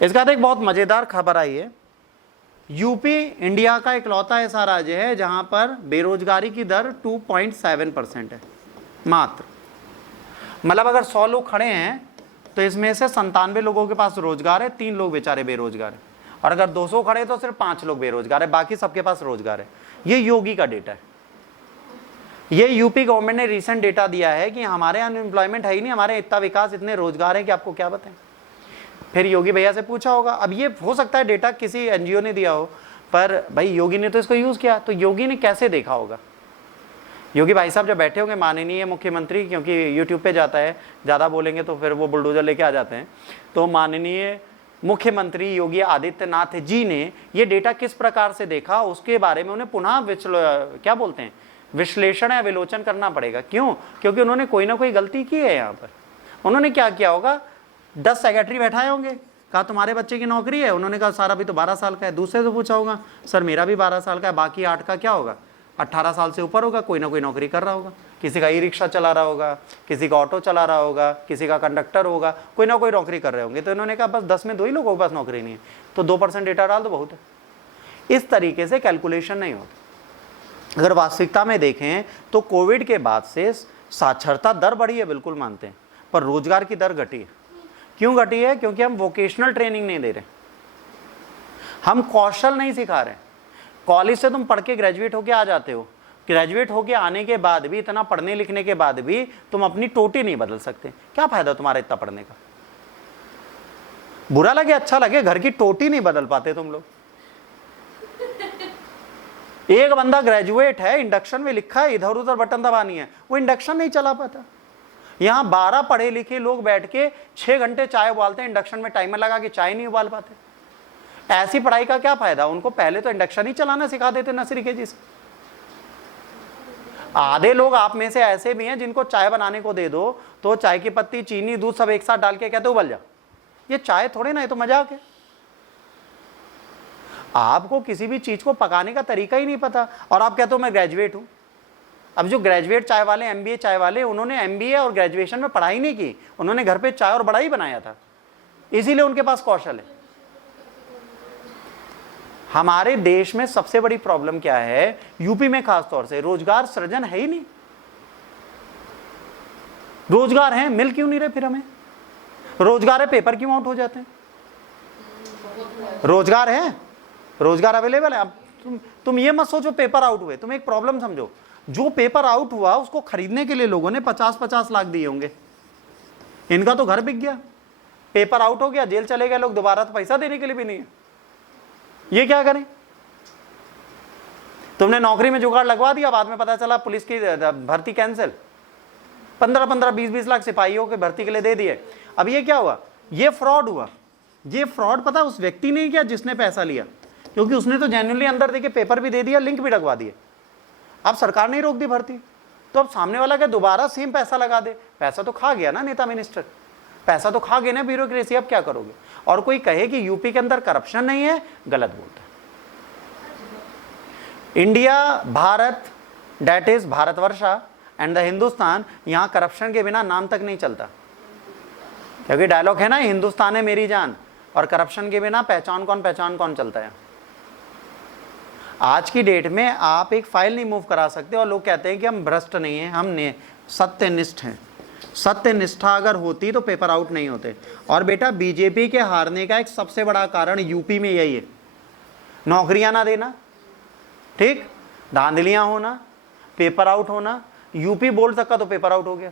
इसका तो एक बहुत मजेदार खबर आई है। यूपी इंडिया का इकलौता ऐसा राज्य है जहां पर बेरोजगारी की दर 2.7% है मात्र। मतलब अगर 100 लोग खड़े हैं तो इसमें से 97 लोगों के पास रोजगार है, 3 लोग बेचारे बेरोजगार है। और अगर 200 खड़े तो सिर्फ 5 लोग बेरोजगार है, बाकी सबके पास रोजगार है। ये योगी का डेटा है। ये यूपी गवर्नमेंट ने रिसेंट डेटा दिया है कि हमारे अनएम्प्लॉयमेंट है ही नहीं, हमारे इतना विकास, इतने रोजगार है कि आपको क्या बताएं। फिर योगी भैया से पूछा होगा, अब ये हो सकता है डेटा किसी एनजीओ ने दिया हो, पर भाई योगी ने तो इसको यूज किया, तो योगी ने कैसे देखा होगा। योगी भाई साहब जब बैठे होंगे माननीय मुख्यमंत्री, क्योंकि यूट्यूब पे जाता है, ज़्यादा बोलेंगे तो फिर वो बुलडोजर लेके आ जाते हैं, तो माननीय मुख्यमंत्री योगी आदित्यनाथ जी ने ये डेटा किस प्रकार से देखा, उसके बारे में उन्हें पुनः क्या बोलते हैं, विश्लेषण या विलोचन करना पड़ेगा। क्यों? क्योंकि उन्होंने कोई ना कोई गलती की है। यहाँ पर उन्होंने क्या किया होगा, 10 सेक्रेटरी बैठाए होंगे, कहा तुम्हारे बच्चे की नौकरी है, उन्होंने कहा सर अभी तो 12 साल का है। दूसरे से पूछा होगा, सर मेरा भी 12 साल का है, बाकी 8 का क्या होगा, 18 साल से ऊपर होगा, कोई ना कोई नौकरी कर रहा होगा, किसी का ई रिक्शा चला रहा होगा, किसी का ऑटो चला रहा होगा, किसी का कंडक्टर होगा, कोई ना कोई नौकरी कर रहे होंगे। तो इन्होंने कहा बस 10 में 2 ही लोगों के पास नौकरी नहीं है, तो 2% डेटा डाल दो, बहुत है। इस तरीके से कैलकुलेशन नहीं होती। अगर वास्तविकता में देखें तो कोविड के बाद से साक्षरता दर बढ़ी है, बिल्कुल मानते हैं, पर रोजगार की दर घटी है। क्यों घटी है? क्योंकि हम वोकेशनल ट्रेनिंग नहीं दे रहे, हम कौशल नहीं सिखा रहे। कॉलेज से तुम पढ़ के ग्रेजुएट होके आ जाते हो, ग्रेजुएट होके आने के बाद भी, इतना पढ़ने लिखने के बाद भी तुम अपनी टोटी नहीं बदल सकते। क्या फायदा तुम्हारा इतना पढ़ने का? बुरा लगे अच्छा लगे, घर की टोटी नहीं बदल पाते तुम लोग। एक बंदा ग्रेजुएट है, इंडक्शन में लिखा है, इधर उधर बटन दबानी है, वो इंडक्शन नहीं चला पाता। यहां 12 पढ़े लिखे लोग बैठ के 6 घंटे चाय उबालते हैं, इंडक्शन में टाइमर लगा के चाय नहीं उबाल पाते। ऐसी पढ़ाई का क्या फायदा? उनको पहले तो इंडक्शन ही चलाना सिखा देते नर्सरी के जी से। आधे लोग आप में से ऐसे भी हैं जिनको चाय बनाने को दे दो तो चाय की पत्ती, चीनी, दूध सब एक साथ डाल के कहते उबल जा। ये चाय थोड़े ना, ये तो मजाक है। आपको किसी भी चीज को पकाने का तरीका ही नहीं पता और आप कहते हो मैं ग्रेजुएट हूं। अब जो ग्रेजुएट चाय वाले, एमबीए चाय वाले, उन्होंने एमबीए और ग्रेजुएशन में पढ़ाई नहीं की, उन्होंने घर पे चाय और बड़ा ही बनाया था, इसीलिए उनके पास कौशल है। हमारे देश में सबसे बड़ी प्रॉब्लम क्या है, यूपी में खास तौर से, रोजगार सृजन है ही नहीं। रोजगार है, मिल क्यों नहीं रहे? फिर हमें रोजगार है, पेपर क्यों आउट हो जाते हैं? रोजगार है, रोजगार अवेलेबल है। अब तुम ये मत सोचो पेपर आउट हुए, तुम एक प्रॉब्लम समझो, जो पेपर आउट हुआ उसको खरीदने के लिए लोगों ने 50-50 लाख दिए होंगे। इनका तो घर बिक गया, पेपर आउट हो गया, जेल चले गए लोग, दोबारा तो पैसा देने के लिए भी नहीं है। ये क्या करें? तुमने नौकरी में जुगाड़ लगवा दिया, बाद में पता चला पुलिस की भर्ती कैंसिल, 15-15, 20-20 लाख सिपाहियों के भर्ती के लिए दे दिए। अब ये क्या हुआ? ये फ्रॉड हुआ। ये फ्रॉड पता उस व्यक्ति ने किया जिसने पैसा लिया, क्योंकि उसने तो जेन्युइनली अंदर देके पेपर भी दे दिया, लिंक भी लगवा दिए। अब सरकार ने रोक दी भर्ती, तो अब सामने वाला क्या दोबारा सेम पैसा लगा दे? पैसा तो खा गया ना नेता मिनिस्टर, पैसा तो खा गए ना ब्यूरोक्रेसी। अब क्या करोगे? और कोई कहे कि यूपी के अंदर करप्शन नहीं है, गलत बोलता है। India, Bharat, that is Bharatvarsha and the Hindustan, यहां करप्शन के बिना नाम तक नहीं चलता, क्योंकि डायलॉग है ना, हिंदुस्तान है मेरी जान, और करप्शन के बिना पहचान कौन चलता है। आज की डेट में आप एक फाइल नहीं मूव करा सकते और लोग कहते हैं कि हम भ्रष्ट नहीं हैं, हम सत्यनिष्ठ हैं। सत्यनिष्ठा अगर होती तो पेपर आउट नहीं होते। और बेटा बीजेपी के हारने का एक सबसे बड़ा कारण यूपी में यही है, नौकरियां ना देना, ठीक, धांधलियां होना, पेपर आउट होना। यूपी बोर्ड तक का तो पेपर आउट हो गया।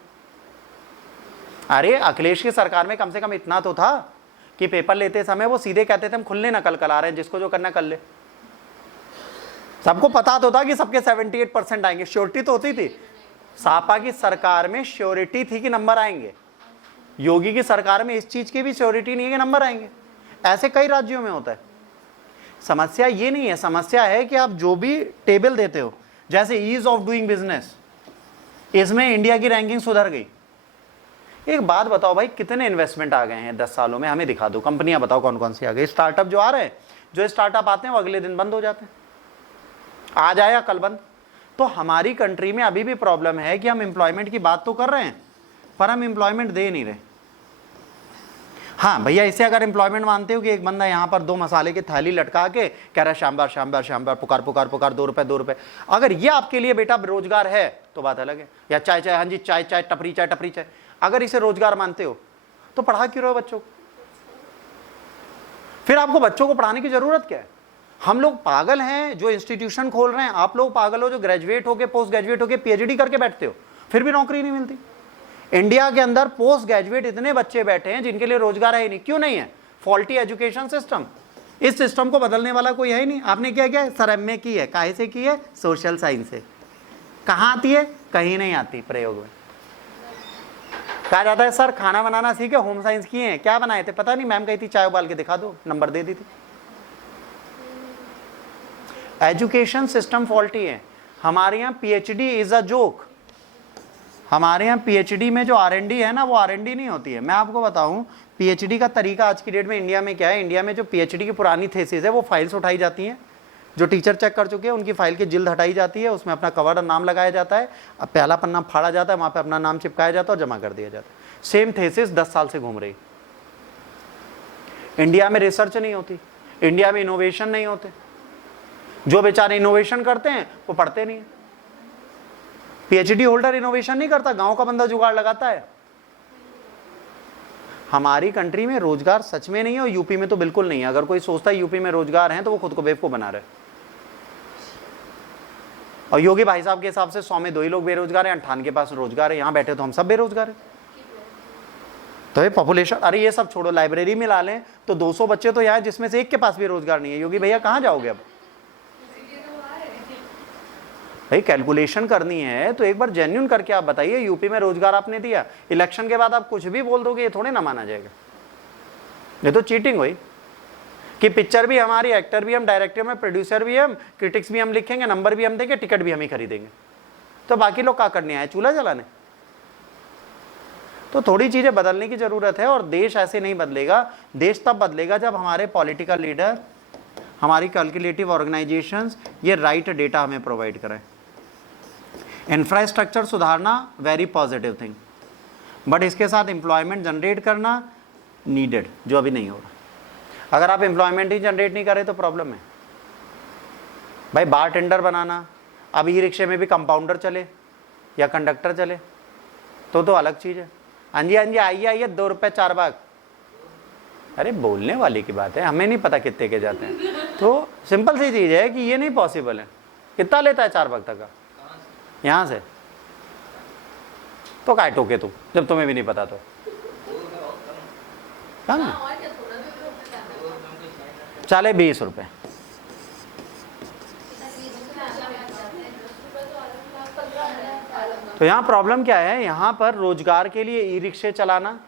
अरे अखिलेश की सरकार में कम से कम इतना तो था कि पेपर लेते समय वो सीधे कहते थे हम खुलने ना कल आ रहे हैं, जिसको जो करना कर ले। सबको पता तो था कि सबके 78% आएंगे, श्योरिटी तो होती थी। सापा की सरकार में श्योरिटी थी कि नंबर आएंगे, योगी की सरकार में इस चीज की भी श्योरिटी नहीं है कि नंबर आएंगे। ऐसे कई राज्यों में होता है। समस्या ये नहीं है, समस्या है कि आप जो भी टेबल देते हो, जैसे ईज ऑफ डूइंग बिजनेस, इसमें इंडिया की रैंकिंग सुधर गई। एक बात बताओ भाई, कितने इन्वेस्टमेंट आ गए हैं 10 सालों में? हमें दिखा दो, कंपनियां बताओ कौन कौन सी आ गई। स्टार्टअप जो आ रहे हैं, जो स्टार्टअप आते हैं वो अगले दिन बंद हो जाते हैं, आज आया कल बंद। तो हमारी कंट्री में अभी भी प्रॉब्लम है कि हम एम्प्लॉयमेंट की बात तो कर रहे हैं, पर हम एम्प्लॉयमेंट दे नहीं रहे। हाँ भैया, इसे अगर एम्प्लॉयमेंट मानते हो कि एक बंदा यहाँ पर 2 मसाले की थैली लटका के कह रहा है शामबार शामबार शामबार, पुकार पुकार पुकार, 2 रुपए 2 रुपए, अगर ये आपके लिए बेटा रोजगार है तो बात अलग है। या चाय चाय, हाँ जी चाय चाय टपरी चाय टपरी चाय, अगर इसे रोजगार मानते हो तो पढ़ा क्यों रहे हो बच्चों को? फिर आपको बच्चों को पढ़ाने की जरूरत क्या है? हम लोग पागल हैं जो इंस्टीट्यूशन खोल रहे हैं, आप लोग पागल हो जो ग्रेजुएट होके पोस्ट ग्रेजुएट होके पीएचडी करके बैठते हो, फिर भी नौकरी नहीं मिलती। इंडिया के अंदर पोस्ट ग्रेजुएट इतने बच्चे बैठे हैं जिनके लिए रोजगार है ही नहीं। क्यों नहीं है? Faulty education system. इस सिस्टम को बदलने वाला कोई है ही नहीं। आपने क्या किया? सर एमए की है, काहे से की है? सोशल साइंस से। कहाँ आती है? कहीं नहीं आती प्रयोग में। कहा जाता है सर खाना बनाना सीखे, होम साइंस किए हैं, क्या बनाए थे? पता नहीं, मैम कही थी चाय उबाल के दिखा दो, नंबर दे दी थी। एजुकेशन सिस्टम फॉल्टी है। हमारे यहाँ पीएचडी इज अ जोक। हमारे यहाँ पीएचडी में जो आरएनडी है ना, वो आरएनडी नहीं होती है। मैं आपको बताऊं पीएचडी का तरीका आज की डेट में इंडिया में क्या है। इंडिया में जो पीएचडी की पुरानी थेसिस है वो फाइल्स उठाई जाती हैं, जो टीचर चेक कर चुके हैं उनकी फाइल की जिल्द हटाई जाती है, उसमें अपना कवर और नाम लगाया जाता है, अब पहला पन्ना फाड़ा जाता है, वहाँ पे अपना नाम चिपकाया जाता है और जमा कर दिया जाता है। सेम थेसिस 10 साल से घूम रही। इंडिया में रिसर्च नहीं होती, इंडिया में इनोवेशन नहीं होते। जो बेचारे इनोवेशन करते हैं वो पढ़ते नहीं है। पीएचडी होल्डर इनोवेशन नहीं करता, गांव का बंदा जुगाड़ लगाता है। हमारी कंट्री में रोजगार सच में नहीं है और यूपी में तो बिल्कुल नहीं है। अगर कोई सोचता है यूपी में रोजगार है तो वो खुद को बेवकूफ बना रहे। और योगी भाई साहब के हिसाब से 100 में 2 ही लोग बेरोजगार हैं, 58 के पास रोजगार है। यहां बैठे तो हम सब बेरोजगार हैं। तो ये पॉपुलेशन, अरे ये सब छोड़ो, लाइब्रेरी में ला लें तो 200 बच्चे तो यहाँ जिसमें से एक के पास भी रोजगार नहीं है। योगी भैया कहाँ जाओगे अब? भाई कैलकुलेशन करनी है तो एक बार जेन्युइन करके आप बताइए। यूपी में रोजगार आपने दिया, इलेक्शन के बाद आप कुछ भी बोल दोगे, ये थोड़े ना माना जाएगा। ये तो चीटिंग हुई कि पिक्चर भी हमारी, एक्टर भी हम, डायरेक्टर में, प्रोड्यूसर भी हम, क्रिटिक्स भी हम लिखेंगे, नंबर भी हम देंगे, टिकट भी हम ही खरीदेंगे। तो बाकी लोग क्या करने आए? चूल्हा जलाने। तो थोड़ी चीजें बदलने की जरूरत है। और देश ऐसे नहीं बदलेगा। देश तब बदलेगा जब हमारे पॉलिटिकल लीडर, हमारी कैलकुलेटिव ऑर्गेनाइजेशंस ये राइट डेटा हमें प्रोवाइड करें। इंफ्रास्ट्रक्चर सुधारना वेरी पॉजिटिव थिंग, बट इसके साथ एम्प्लॉयमेंट जनरेट करना नीडेड, जो अभी नहीं हो रहा। अगर आप एम्प्लॉयमेंट ही जनरेट नहीं करें तो प्रॉब्लम है। भाई बार टेंडर बनाना, अब ई रिक्शे में भी कंपाउंडर चले या कंडक्टर चले तो अलग चीज़ है। हाँ जी आइए आइए, 2 रुपये 4 भाग। अरे बोलने वाले की बात है, हमें नहीं पता कितने के जाते हैं। तो सिंपल सी चीज़ है कि ये नहीं पॉसिबल है। कितना लेता है 4 भाग तक का यहाँ से? तो काय टोके तुम, जब तुम्हें भी नहीं पता तो। चले 20 रुपये। तो यहाँ प्रॉब्लम क्या है? यहाँ पर रोजगार के लिए ई रिक्शे चलाना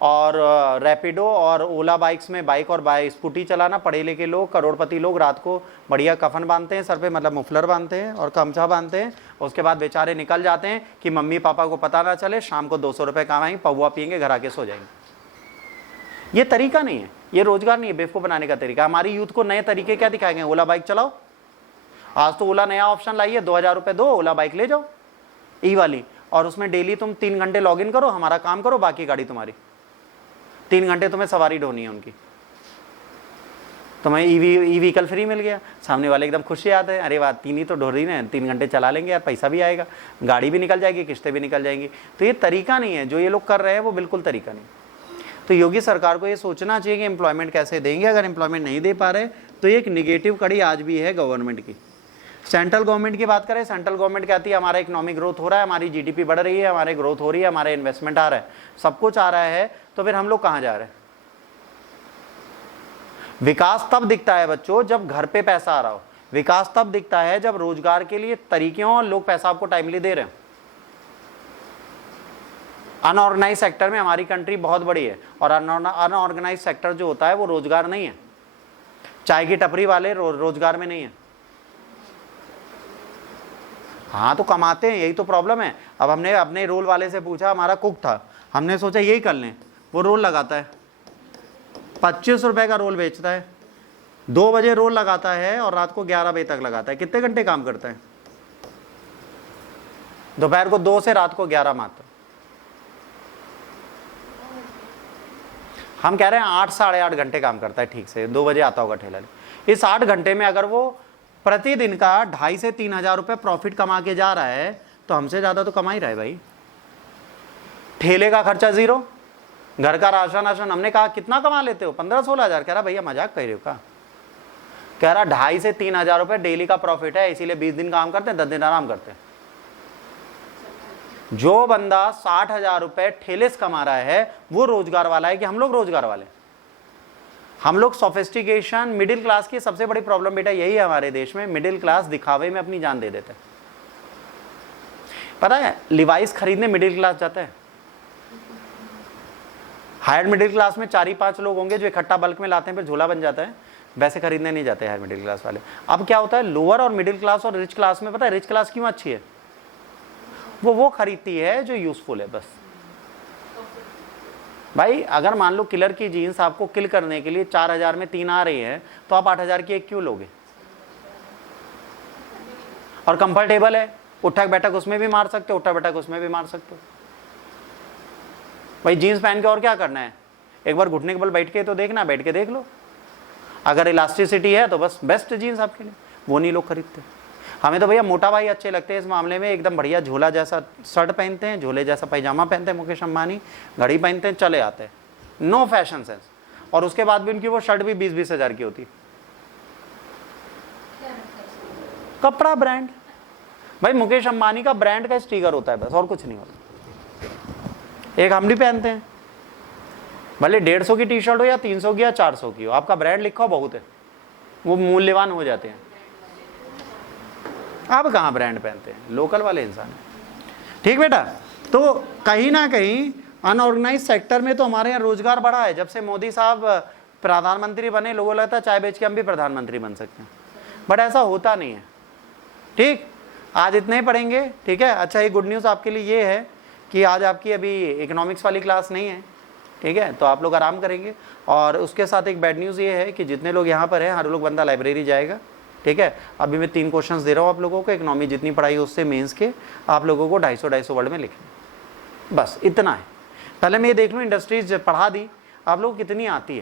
और रैपिडो और ओला बाइक्स में बाइक और स्कूटी चलाना। पढ़े लिखे लोग, करोड़पति लोग रात को बढ़िया कफन बांधते हैं सर पे, मतलब मुफलर बांधते हैं और गमछा बांधते हैं। उसके बाद बेचारे निकल जाते हैं कि मम्मी पापा को पता ना चले। शाम को 200 रुपये कमाएंगे, पौवा पियेंगे, घर आके सो जाएंगे। ये तरीका नहीं है, ये रोजगार नहीं है, बेवकूफ़ बनाने का तरीका। हमारी यूथ को नए तरीके क्या दिखाएंगे? ओला बाइक चलाओ। आज तो ओला नया ऑप्शन लाई है, 2000 रुपये दो, ओला बाइक ले जाओ ई वाली, और उसमें डेली तुम 3 घंटे लॉग इन करो, हमारा काम करो, बाकी गाड़ी तुम्हारी। 3 घंटे तुम्हें सवारी ढोनी है उनकी। तुम्हें ई व्हीकल फ्री मिल गया, सामने वाले एकदम खुशी आते हैं, अरे वाह 3 ही तो ढो रही है, 3 घंटे चला लेंगे यार, पैसा भी आएगा, गाड़ी भी निकल जाएगी, किस्तें भी निकल जाएंगी। तो ये तरीका नहीं है, जो ये लोग कर रहे हैं वो बिल्कुल तरीका नहीं। तो योगी सरकार को ये सोचना चाहिए कि एम्प्लॉयमेंट कैसे देंगे। अगर एम्प्लॉयमेंट नहीं दे पा रहे तो ये एक निगेटिव कड़ी आज भी है गवर्नमेंट की। सेंट्रल गवर्नमेंट की बात करें, सेंट्रल गवर्नमेंट कहती है हमारा इकोनॉमिक ग्रोथ हो रहा है, हमारी जीडीपी बढ़ रही है, हमारे ग्रोथ हो रही है, हमारे इन्वेस्टमेंट आ रहा है, सब कुछ आ रहा है, तो फिर हम लोग कहाँ जा रहे हैं? विकास तब दिखता है बच्चों जब घर पे पैसा आ रहा हो। विकास तब दिखता है जब रोजगार के लिए तरीके हों और लोग पैसा आपको टाइमली दे रहे हैं। अनऑर्गेनाइज सेक्टर में हमारी कंट्री बहुत बड़ी है, और अनऑर्गेनाइज सेक्टर जो होता है वो रोजगार नहीं है। चाय की टपरी वाले रोजगार में नहीं है। हाँ तो कमाते हैं, यही तो प्रॉब्लम है। अब हमने अपने रोल वाले से पूछा, हमारा कुक था, हमने सोचा यही कर लें। वो रोल लगाता है, 25 रुपए का रोल बेचता है, 2 बजे रोल लगाता है और रात को 11 बजे तक लगाता है। कितने घंटे काम करता है? दोपहर को 2 से रात को 11 मात्र। हम कह रहे हैं 8 साढ़े 8 घंटे काम करता है ठीक से, 2 बजे आता होगा ठेला। इस 8 घंटे में अगर वो प्रतिदिन का 2,500 से 3,000 रुपये प्रॉफिट कमा के जा रहा है तो हमसे ज़्यादा तो कमा ही रहा है भाई। ठेले का खर्चा 0, घर का राशन। हमने कहा कितना कमा लेते हो? 15-16 हज़ार। कह रहा भैया मजाक कर रहे हो का? कह रहा 2,500 से 3,000 रुपये डेली का प्रॉफिट है, इसीलिए 20 दिन काम करते हैं, 10 दिन आराम करते हैं। जो बंदा 60,000 रुपये ठेले से कमा रहा है वो रोजगार वाला है कि हम लोग रोजगार वाले? हम लोग सोफिस्टिकेशन, मिडिल क्लास की सबसे बड़ी प्रॉब्लम बेटा यही है हमारे देश में, मिडिल क्लास दिखावे में अपनी जान दे देते हैं। पता है लिवाइस खरीदने मिडिल क्लास जाता है, हायर मिडिल क्लास में 4 ही 5 लोग होंगे जो इकट्ठा बल्क में लाते हैं, फिर झोला बन जाता है, वैसे खरीदने नहीं जाते हायर मिडिल क्लास वाले। अब क्या होता है, लोअर और मिडिल क्लास और रिच क्लास में, पता है रिच क्लास क्यों अच्छी है? वो खरीदती है जो यूजफुल है बस। भाई अगर मान लो किलर की जीन्स आपको किल करने के लिए 4,000 में 3 आ रही है तो आप 8,000 की एक क्यों लोगे? और कंफर्टेबल है, उठक बैठक उसमें भी मार सकते हो, उठक बैठक उसमें भी मार सकते हो। भाई जीन्स पहन के और क्या करना है, एक बार घुटने के बल बैठ के तो देखना, बैठ के देख लो। अगर इलास्टिसिटी है तो बस बेस्ट जीन्स आपके लिए, वो नहीं लोग खरीदते। हमें तो भैया मोटा भाई अच्छे लगते हैं इस मामले में, एकदम बढ़िया झोला जैसा शर्ट पहनते हैं, झोले जैसा पैजामा पहनते हैं मुकेश अंबानी, घड़ी पहनते हैं, चले आते हैं, नो फैशन सेंस। और उसके बाद भी उनकी वो शर्ट भी 20-20 हज़ार की होती है। कपड़ा ब्रांड, भाई मुकेश अंबानी का ब्रांड का स्टिकर होता है बस, और कुछ नहीं होता। एक हम भी पहनते हैं, भले 150 की टी शर्ट हो या 300 की या 400 की हो, आपका ब्रांड लिखा हो बहुत है, वो मूल्यवान हो जाते हैं। आप कहाँ ब्रांड पहनते हैं, लोकल वाले इंसान हैं। ठीक बेटा, तो कहीं ना कहीं अनऑर्गेनाइज सेक्टर में तो हमारे यहाँ रोजगार बढ़ा है। जब से मोदी साहब प्रधानमंत्री बने, लोगों लगता है चाय बेच के हम भी प्रधानमंत्री बन सकते हैं, बट ऐसा होता नहीं है। ठीक, आज इतने ही पढ़ेंगे, ठीक है। अच्छा, ये गुड न्यूज़ आपके लिए ये है कि आज आपकी अभी इकोनॉमिक्स वाली क्लास नहीं है, ठीक है, तो आप लोग आराम करेंगे। और उसके साथ एक बैड न्यूज़ ये है कि जितने लोग यहाँ पर हैं हर लोग बंदा लाइब्रेरी जाएगा, ठीक है। अभी मैं 3 क्वेश्चंस दे रहा हूँ आप लोगों को, इकोनॉमी जितनी पढ़ाई है उससे मेंस के आप लोगों को 250 वर्ड में लिखना, बस इतना है। पहले मैं ये देख लूँ इंडस्ट्रीज पढ़ा दी आप लोग कितनी आती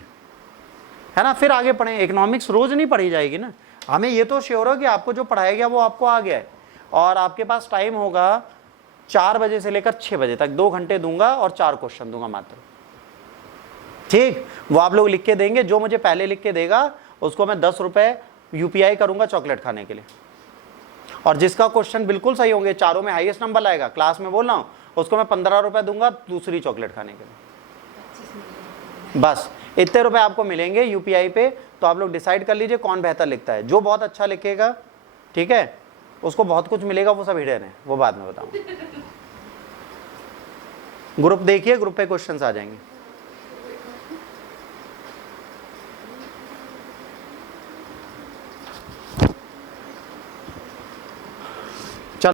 है ना, फिर आगे पढ़ें। इकोनॉमिक्स रोज़ नहीं पढ़ी जाएगी ना, हमें ये तो श्योर हो कि आपको जो पढ़ाया गया वो आपको आ गया है। और आपके पास टाइम होगा 4 बजे से लेकर 6 बजे तक, 2 घंटे दूंगा और 4 क्वेश्चन दूंगा मात्र, ठीक। वो आप लोग लिख के देंगे, जो मुझे पहले लिख के देगा उसको मैं 10 रुपये UPI करूंगा चॉकलेट खाने के लिए। और जिसका क्वेश्चन बिल्कुल सही होंगे, चारों में हाईएस्ट नंबर लाएगा, क्लास में बोल रहा हूँ, उसको मैं 15 रुपये दूंगा दूसरी चॉकलेट खाने के लिए। बस इतने रुपए आपको मिलेंगे UPI पे। तो आप लोग डिसाइड कर लीजिए कौन बेहतर लिखता है। जो बहुत अच्छा लिखेगा, ठीक है, उसको बहुत कुछ मिलेगा, वो सब हिडन है, वो बाद में बताऊँ। ग्रुप देखिए, ग्रुप पे क्वेश्चंस आ जाएंगे।